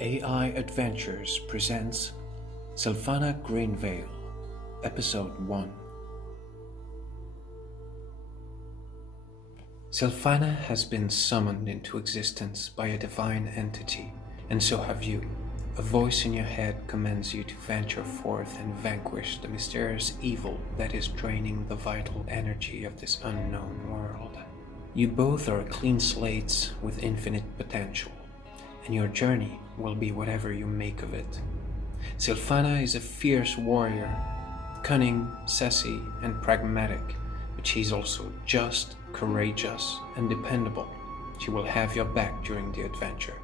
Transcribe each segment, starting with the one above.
AI Adventures presents Sylfana Greenvale, Episode 1. Sylfana has been summoned into existence by a divine entity, and so have you. A voice in your head commands you to venture forth and vanquish the mysterious evil that is draining the vital energy of this unknown world. You both are clean slates with infinite potential, and your journey will be whatever you make of it. Sylfana is a fierce warrior, cunning, sassy, and pragmatic, but she's also just, courageous, and dependable. She will have your back during the adventure.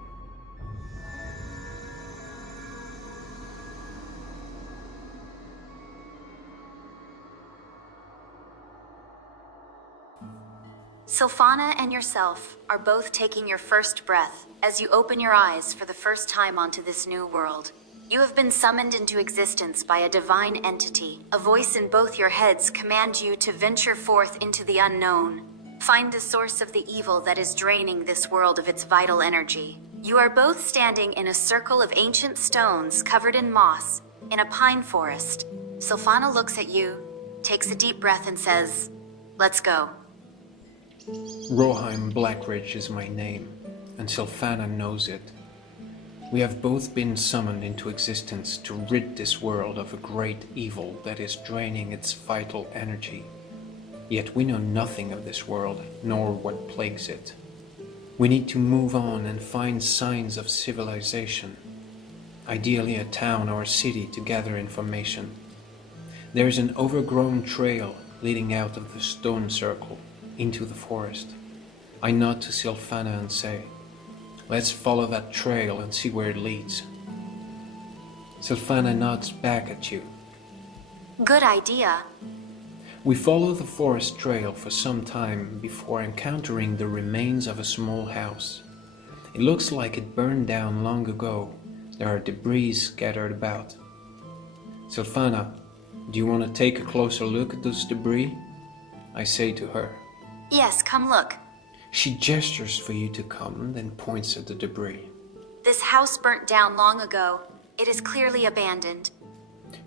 Sylfana and yourself are both taking your first breath as you open your eyes for the first time onto this new world. You have been summoned into existence by a divine entity. A voice in both your heads commands you to venture forth into the unknown. Find the source of the evil that is draining this world of its vital energy. You are both standing in a circle of ancient stones covered in moss in a pine forest. Sylfana looks at you, takes a deep breath and says, "Let's go." Roheim Blackridge is my name, and Sylfana knows it. We have both been summoned into existence to rid this world of a great evil that is draining its vital energy. Yet we know nothing of this world, nor what plagues it. We need to move on and find signs of civilization, ideally a town or a city, to gather information. There is an overgrown trail leading out of the stone circle into the forest. I nod to Sylfana and say, "Let's follow that trail and see where it leads." Sylfana nods back at you. Good idea. We follow the forest trail for some time before encountering the remains of a small house. It looks like it burned down long ago. There are debris scattered about. "Sylfana, do you want to take a closer look at this debris?" I say to her. Yes, come look. She gestures for you to come, then points at the debris. This house burnt down long ago. It is clearly abandoned.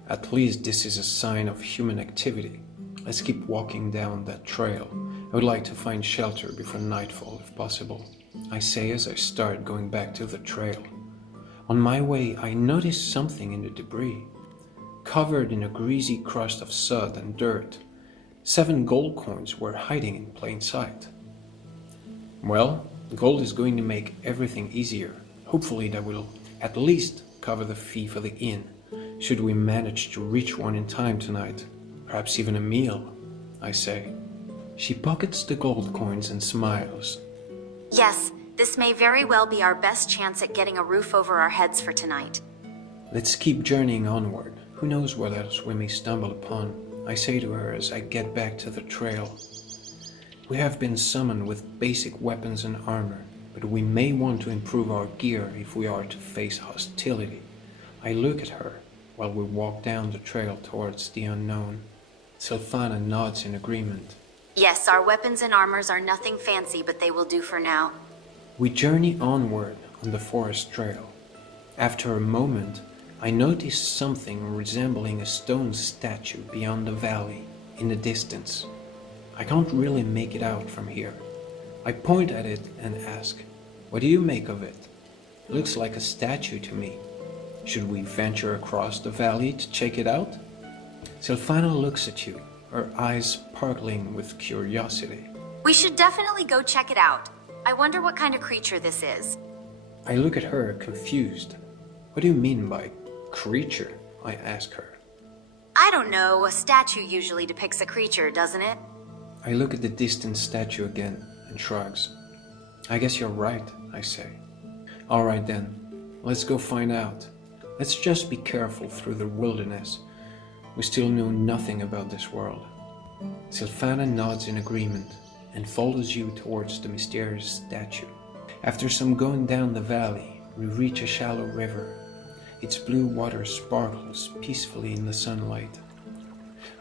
At least this is a sign of human activity. Let's keep walking down that trail. I would like to find shelter before nightfall if possible, I say as I start going back to the trail. On my way, I notice something in the debris. Covered in a greasy crust of soot and dirt, 7 gold coins were hiding in plain sight. Well, gold is going to make everything easier. Hopefully that will at least cover the fee for the inn, should we manage to reach one in time tonight. Perhaps even a meal, I say. She pockets the gold coins and smiles. Yes, this may very well be our best chance at getting a roof over our heads for tonight. Let's keep journeying onward. Who knows what else we may stumble upon, I say to her as I get back to the trail. We have been summoned with basic weapons and armor, but we may want to improve our gear if we are to face hostility. I look at her while we walk down the trail towards the unknown. Sylfana nods in agreement. Yes, our weapons and armors are nothing fancy, but they will do for now. We journey onward on the forest trail. After a moment, I notice something resembling a stone statue beyond the valley, in the distance. I can't really make it out from here. I point at it and ask, "What do you make of it?" It looks like a statue to me. Should we venture across the valley to check it out? Sylfana looks at you, her eyes sparkling with curiosity. We should definitely go check it out. I wonder what kind of creature this is. I look at her, confused. "What do you mean by creature?" I ask her. I don't know, a statue usually depicts a creature, doesn't it? I look at the distant statue again and shrugs. "I guess you're right," I say. "All right then, let's go find out. Let's just be careful through the wilderness. We still know nothing about this world." Sylfana nods in agreement and follows you towards the mysterious statue. After some going down the valley, we reach a shallow river. Its blue water sparkles peacefully in the sunlight.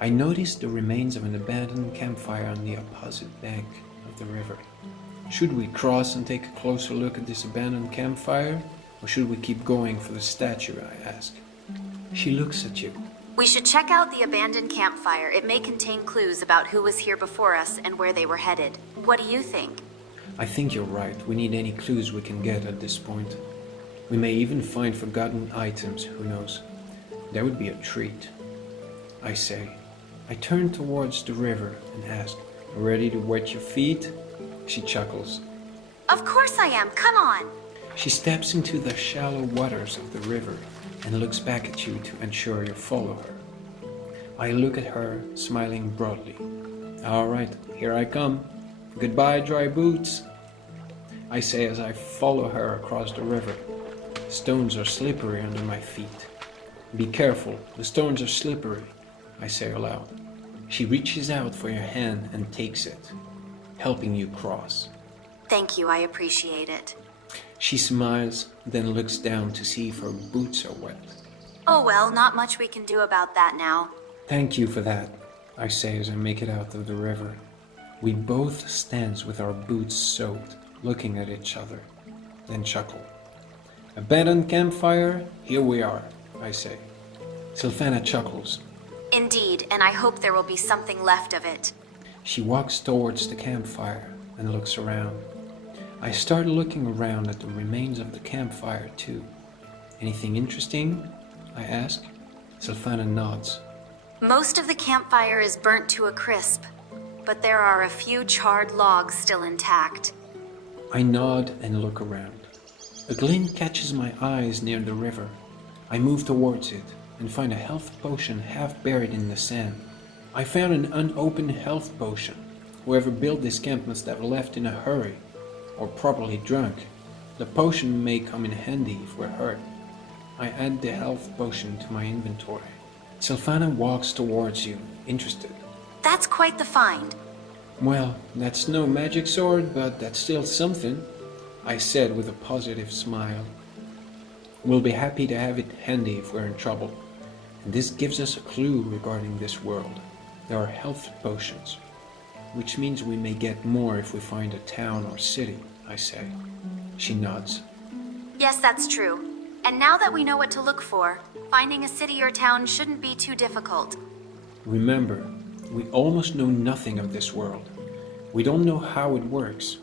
I notice the remains of an abandoned campfire on the opposite bank of the river. Should we cross and take a closer look at this abandoned campfire, Or should we keep going for the statue, I ask. She looks at you. We should check out the abandoned campfire. It may contain clues about who was here before us and where they were headed. What do you think? I think you're right. We need any clues we can get at this point. We may even find forgotten items, who knows. That would be a treat, I say. I turn towards the river and ask, ready to wet your feet? She chuckles. Of course I am. Come on. She steps into the shallow waters of the river and looks back at you to ensure you follow her. I look at her, smiling broadly. All right, here I come. Goodbye, dry boots, I say as I follow her across the river. Stones are slippery under my feet. Be careful, the stones are slippery, I say aloud. She reaches out for your hand and takes it, helping you cross. Thank you, I appreciate it. She smiles, then looks down to see if her boots are wet. Oh well, not much we can do about that now. Thank you for that, I say as I make it out of the river. We both stand with our boots soaked, looking at each other, then chuckle. Abandoned campfire, here we are, I say. Sylfana chuckles. Indeed, and I hope there will be something left of it. She walks towards the campfire and looks around. I start looking around at the remains of the campfire too. Anything interesting? I ask. Sylfana nods. Most of the campfire is burnt to a crisp, but there are a few charred logs still intact. I nod and look around. A glint catches my eyes near the river. I move towards it and find a health potion half buried in the sand. I found an unopened health potion. Whoever built this camp must have left in a hurry, or probably drunk. The potion may come in handy if we're hurt. I add the health potion to my inventory. Sylfana walks towards you, interested. That's quite the find. Well, that's no magic sword, but that's still something, I said with a positive smile. We'll be happy to have it handy if we're in trouble. And this gives us a clue regarding this world. There are health potions, which means we may get more if we find a town or city, I say. She nods. Yes, that's true. And now that we know what to look for, finding a city or town shouldn't be too difficult. Remember, we almost know nothing of this world. We don't know how it works.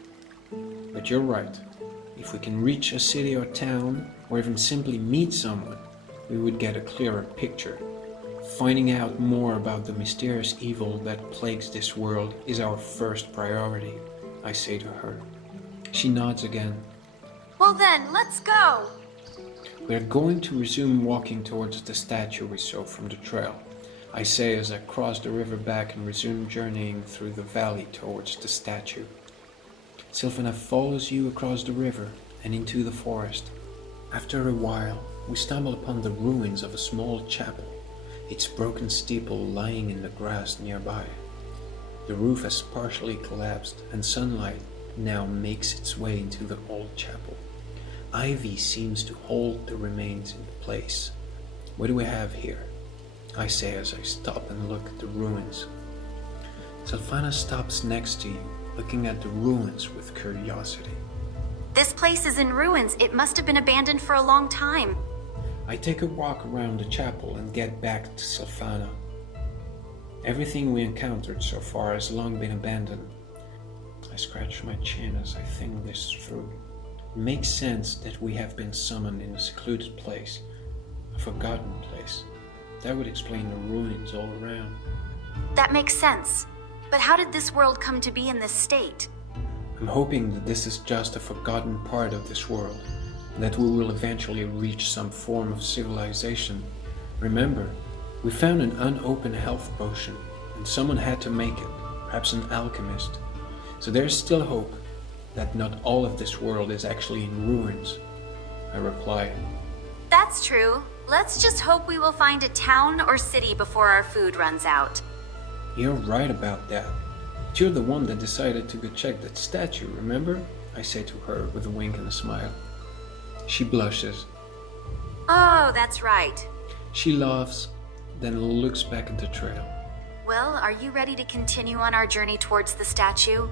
But you're right. If we can reach a city or town, or even simply meet someone, we would get a clearer picture. Finding out more about the mysterious evil that plagues this world is our first priority, I say to her. She nods again. Well then, let's go! We are going to resume walking towards the statue we saw from the trail, I say as I cross the river back and resume journeying through the valley towards the statue. Sylfana follows you across the river and into the forest. After a while, we stumble upon the ruins of a small chapel, its broken steeple lying in the grass nearby. The roof has partially collapsed and sunlight now makes its way into the old chapel. Ivy seems to hold the remains in place. What do we have here? I say as I stop and look at the ruins. Sylfana stops next to you, looking at the ruins with curiosity. This place is in ruins. It must have been abandoned for a long time. I take a walk around the chapel and get back to Sylfana. Everything we encountered so far has long been abandoned. I scratch my chin as I think this through. It makes sense that we have been summoned in a secluded place, a forgotten place. That would explain the ruins all around. That makes sense. But how did this world come to be in this state? I'm hoping that this is just a forgotten part of this world, and that we will eventually reach some form of civilization. Remember, we found an unopened health potion, and someone had to make it, perhaps an alchemist. So there's still hope that not all of this world is actually in ruins, I reply. That's true. Let's just hope we will find a town or city before our food runs out. You're right about that. But you're the one that decided to go check that statue, remember? I say to her with a wink and a smile. She blushes. Oh, that's right. She laughs, then looks back at the trail. Well, are you ready to continue on our journey towards the statue?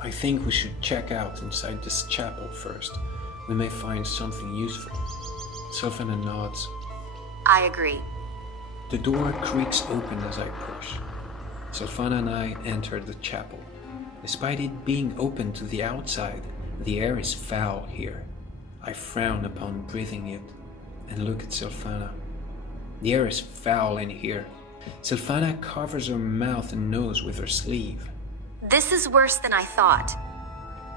I think we should check out inside this chapel first. We may find something useful. Sylfana nods. I agree. The door creaks open as I push. Sylfana and I enter the chapel. Despite it being open to the outside, the air is foul here. I frown upon breathing it and look at Sylfana. The air is foul in here. Sylfana covers her mouth and nose with her sleeve. This is worse than I thought.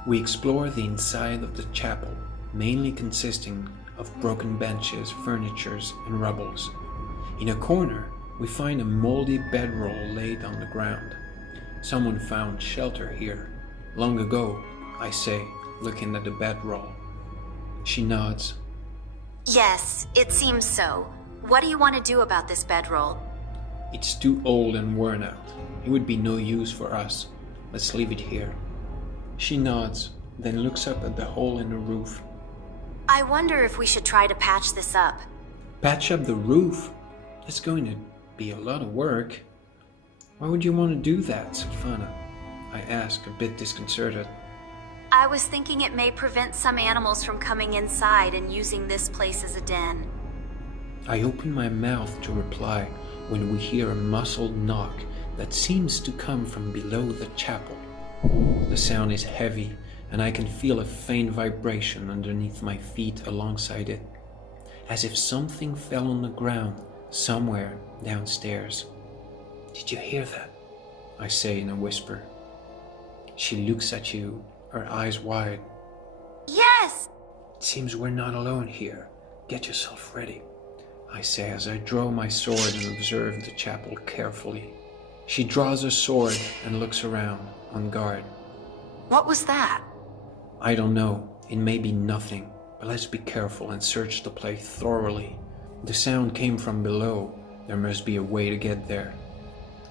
We explore the inside of the chapel, mainly consisting of broken benches, furnitures, and rubbles. In a corner, we find a moldy bedroll laid on the ground. Someone found shelter here. Long ago, I say, looking at the bedroll. She nods. Yes, it seems so. What do you want to do about this bedroll? It's too old and worn out. It would be no use for us. Let's leave it here. She nods, then looks up at the hole in the roof. I wonder if we should try to patch this up. Patch up the roof? That's going to be a lot of work. Why would you want to do that, Sylfana? I ask, a bit disconcerted. I was thinking it may prevent some animals from coming inside and using this place as a den. I open my mouth to reply when we hear a muffled knock that seems to come from below the chapel. The sound is heavy, and I can feel a faint vibration underneath my feet alongside it, as if something fell on the ground somewhere downstairs. Did you hear that? I say in a whisper. She looks at you, her eyes wide. Yes! It seems we're not alone here. Get yourself ready, I say as I draw my sword and observe the chapel carefully. She draws her sword and looks around, on guard. What was that? I don't know. It may be nothing, but let's be careful and search the place thoroughly. The sound came from below. There must be a way to get there.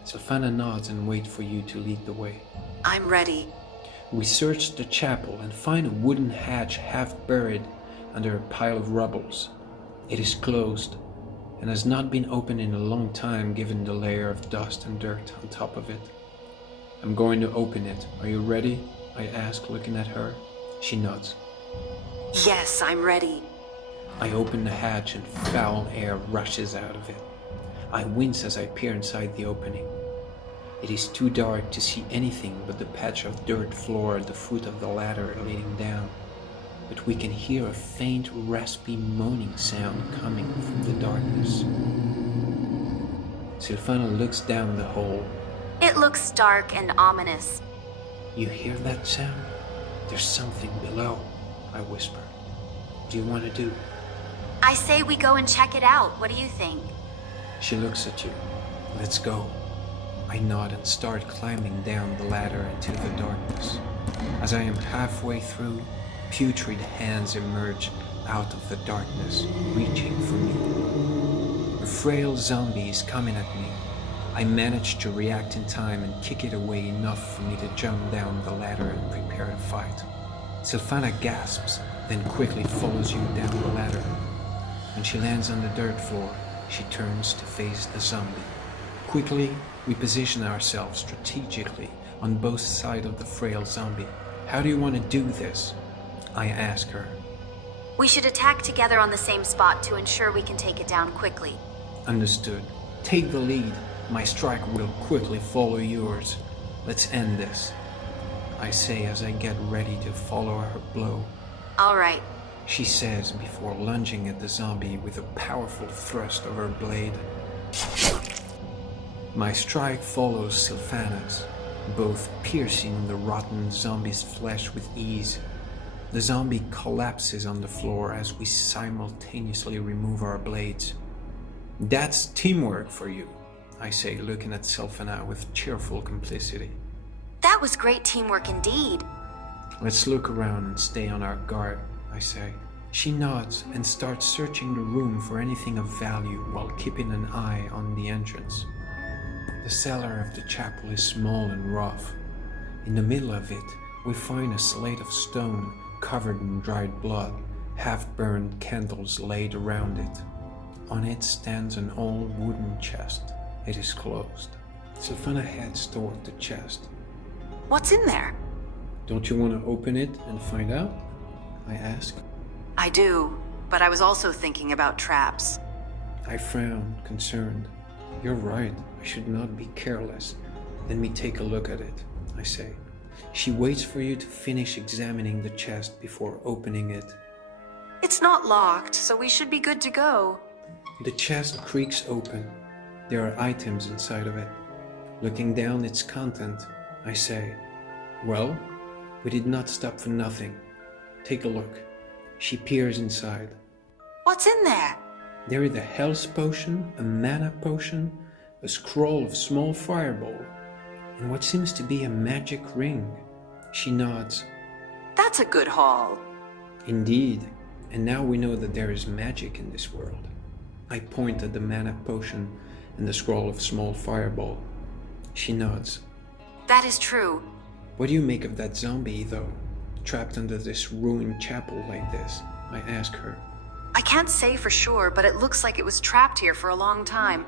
Sylfana nods and waits for you to lead the way. I'm ready. We search the chapel and find a wooden hatch half buried under a pile of rubbles. It is closed and has not been opened in a long time given the layer of dust and dirt on top of it. I'm going to open it. Are you ready? I ask, looking at her. She nods. Yes, I'm ready. I open the hatch and foul air rushes out of it. I wince as I peer inside the opening. It is too dark to see anything but the patch of dirt floor at the foot of the ladder leading down. But we can hear a faint, raspy moaning sound coming from the darkness. Sylfana looks down the hole. It looks dark and ominous. You hear that sound? There's something below, I whisper. What do you want to do? I say we go and check it out. What do you think? She looks at you. Let's go. I nod and start climbing down the ladder into the darkness. As I am halfway through, putrid hands emerge out of the darkness, reaching for me. A frail zombie is coming at me. I manage to react in time and kick it away enough for me to jump down the ladder and prepare to fight. Sylfana gasps, then quickly follows you down the ladder. When she lands on the dirt floor, she turns to face the zombie. Quickly, we position ourselves strategically on both sides of the frail zombie. How do you want to do this? I ask her. We should attack together on the same spot to ensure we can take it down quickly. Understood. Take the lead. My strike will quickly follow yours. Let's end this, I say as I get ready to follow her blow. All right. She says before lunging at the zombie with a powerful thrust of her blade. My strike follows Sylfana's, both piercing the rotten zombie's flesh with ease. The zombie collapses on the floor as we simultaneously remove our blades. That's teamwork for you, I say, looking at Sylfana with cheerful complicity. That was great teamwork indeed. Let's look around and stay on our guard, I say. She nods and starts searching the room for anything of value while keeping an eye on the entrance. The cellar of the chapel is small and rough. In the middle of it, we find a slate of stone covered in dried blood, half-burned candles laid around it. On it stands an old wooden chest. It is closed. Sylfana heads toward the chest. What's in there? Don't you want to open it and find out? I ask. I do, but I was also thinking about traps. I frown, concerned. You're right, I should not be careless. Let me take a look at it, I say. She waits for you to finish examining the chest before opening it. It's not locked, so we should be good to go. The chest creaks open. There are items inside of it. Looking down its content, I say, well, we did not stop for nothing. Take a look. She peers inside. What's in there? There is a health potion, a mana potion, a scroll of small fireball, and what seems to be a magic ring. She nods. That's a good haul. Indeed, and now we know that there is magic in this world. I point at the mana potion and the scroll of small fireball. She nods. That is true. What do you make of that zombie, though? Trapped under this ruined chapel like this, I ask her. I can't say for sure, but it looks like it was trapped here for a long time.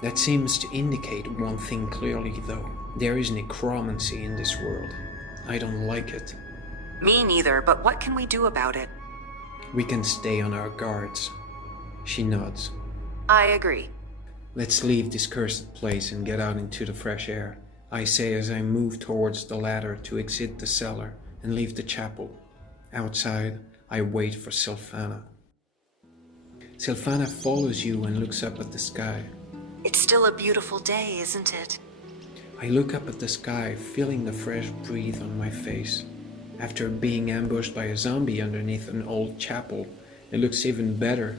That seems to indicate one thing clearly, though. There is necromancy in this world. I don't like it. Me neither, but what can we do about it? We can stay on our guards. She nods. I agree. Let's leave this cursed place and get out into the fresh air, I say as I move towards the ladder to exit the cellar and leave the chapel. Outside, I wait for Sylfana. Sylfana follows you and looks up at the sky. It's still a beautiful day, isn't it? I look up at the sky, feeling the fresh breeze on my face. After being ambushed by a zombie underneath an old chapel, it looks even better.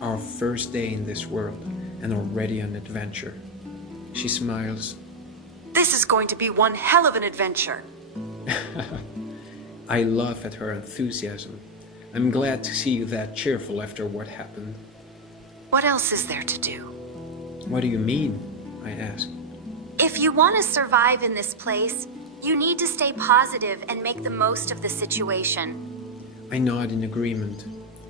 Our first day in this world, and already an adventure. She smiles. This is going to be one hell of an adventure. I laugh at her enthusiasm. I'm glad to see you that cheerful after what happened. What else is there to do? What do you mean? I ask. If you want to survive in this place, you need to stay positive and make the most of the situation. I nod in agreement.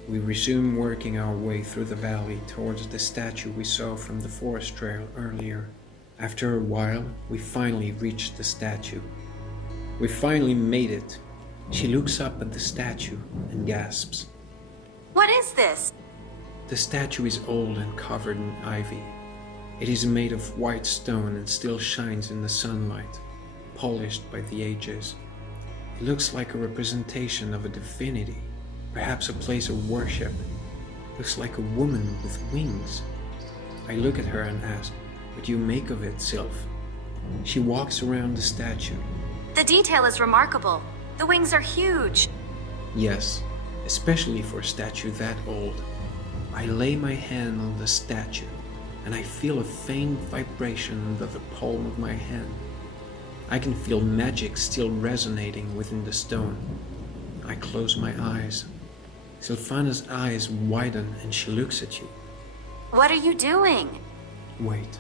We resume working our way through the valley towards the statue we saw from the forest trail earlier. After a while, we finally reach the statue. We finally made it. She looks up at the statue and gasps. What is this? The statue is old and covered in ivy. It is made of white stone and still shines in the sunlight, polished by the ages. It looks like a representation of a divinity, perhaps a place of worship. It looks like a woman with wings. I look at her and ask, what do you make of it, Sylph? She walks around the statue. The detail is remarkable. The wings are huge. Yes, especially for a statue that old. I lay my hand on the statue, and I feel a faint vibration under the palm of my hand. I can feel magic still resonating within the stone. I close my eyes. Sylfana's eyes widen and she looks at you. What are you doing? Wait.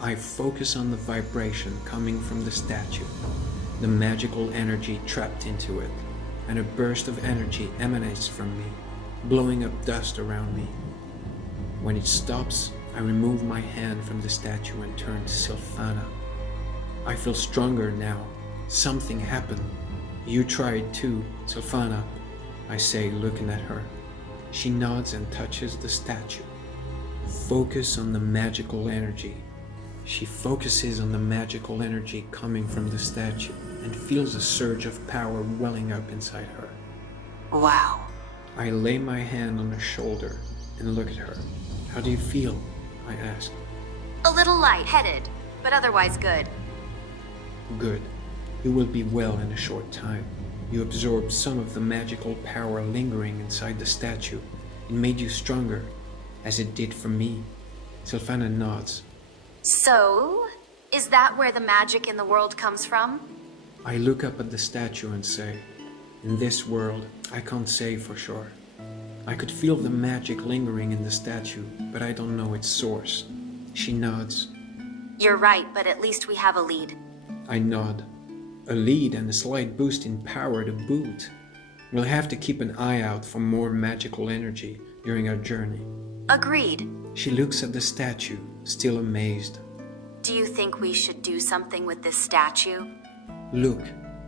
I focus on the vibration coming from the statue, the magical energy trapped into it, and a burst of energy emanates from me, blowing up dust around me. When it stops, I remove my hand from the statue and turn to Sylfana. I feel stronger now. Something happened. You tried too, Sylfana, I say, looking at her. She nods and touches the statue. Focus on the magical energy. She focuses on the magical energy coming from the statue and feels a surge of power welling up inside her. Wow. I lay my hand on her shoulder and look at her. How do you feel? I ask. A little light-headed, but otherwise good. Good. You will be well in a short time. You absorbed some of the magical power lingering inside the statue. It made you stronger, as it did for me. Sylfana nods. So, is that where the magic in the world comes from? I look up at the statue and say, in this world, I can't say for sure. I could feel the magic lingering in the statue, but I don't know its source. She nods. You're right, but at least we have a lead. I nod. A lead and a slight boost in power to boot. We'll have to keep an eye out for more magical energy during our journey. Agreed. She looks at the statue, still amazed. Do you think we should do something with this statue? Look,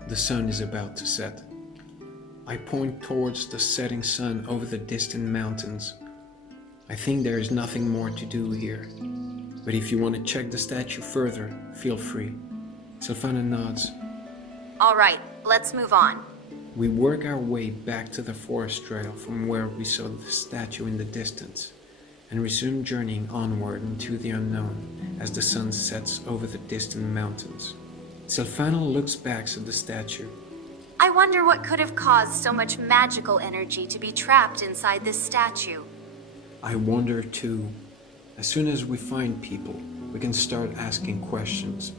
the sun is about to set. I point towards the setting sun over the distant mountains. I think there is nothing more to do here, but if you want to check the statue further, feel free. Sylfana nods. All right, let's move on. We work our way back to the forest trail from where we saw the statue in the distance, and resume journeying onward into the unknown as the sun sets over the distant mountains. Sylfana looks back at the statue. I wonder what could have caused so much magical energy to be trapped inside this statue. I wonder too. As soon as we find people, we can start asking questions.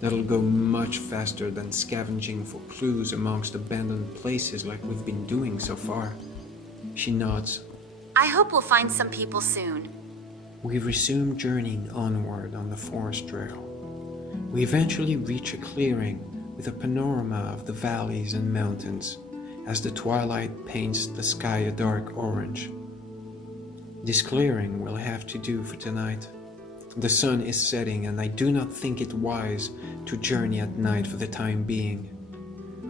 That'll go much faster than scavenging for clues amongst abandoned places like we've been doing so far. She nods. I hope we'll find some people soon. We resume journeying onward on the forest trail. We eventually reach a clearing with a panorama of the valleys and mountains as the twilight paints the sky a dark orange. This clearing will have to do for tonight. The sun is setting and I do not think it wise to journey at night for the time being.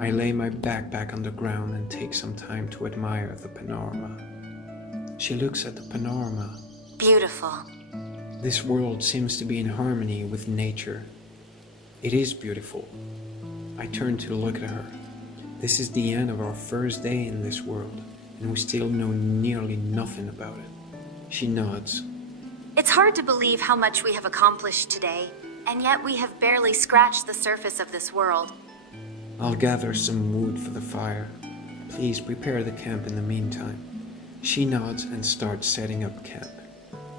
I lay my backpack on the ground and take some time to admire the panorama. She looks at the panorama. Beautiful. This world seems to be in harmony with nature. It is beautiful. I turn to look at her. This is the end of our first day in this world, and we still know nearly nothing about it. She nods. It's hard to believe how much we have accomplished today, and yet we have barely scratched the surface of this world. I'll gather some wood for the fire. Please prepare the camp in the meantime. She nods and starts setting up camp.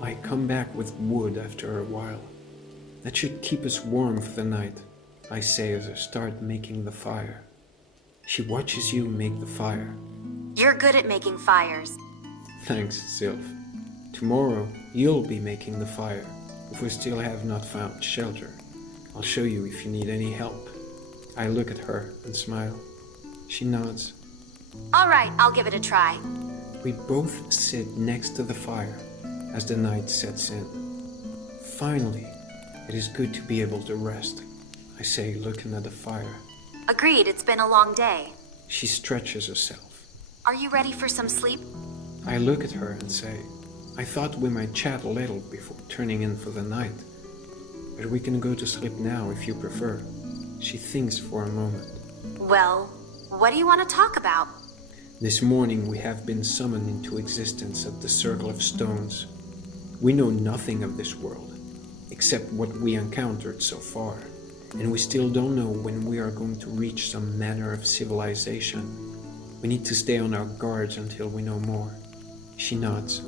I come back with wood after a while. That should keep us warm for the night, I say as I start making the fire. She watches you make the fire. You're good at making fires. Thanks, Sylph. Tomorrow, you'll be making the fire, if we still have not found shelter. I'll show you if you need any help. I look at her and smile. She nods. All right, I'll give it a try. We both sit next to the fire as the night sets in. Finally, it is good to be able to rest, I say, looking at the fire. Agreed, it's been a long day. She stretches herself. Are you ready for some sleep? I look at her and say, I thought we might chat a little before turning in for the night, but we can go to sleep now if you prefer. She thinks for a moment. Well, what do you want to talk about? This morning we have been summoned into existence at the Circle of Stones. We know nothing of this world, except what we encountered so far, and we still don't know when we are going to reach some manner of civilization. We need to stay on our guards until we know more. She nods.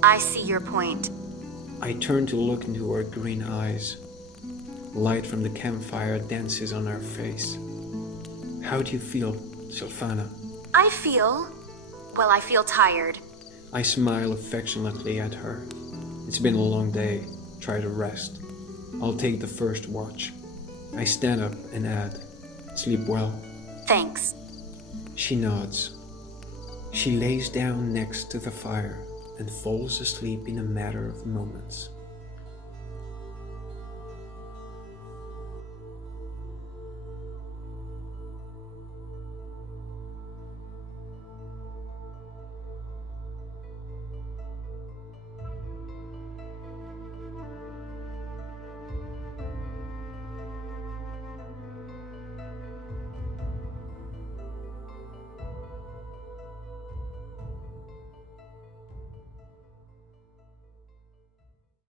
I see your point. I turn to look into her green eyes. Light from the campfire dances on her face. How do you feel, Sylfana? I feel tired. I smile affectionately at her. It's been a long day. Try to rest. I'll take the first watch. I stand up and add, sleep well. Thanks. She nods. She lays down next to the fire and falls asleep in a matter of moments.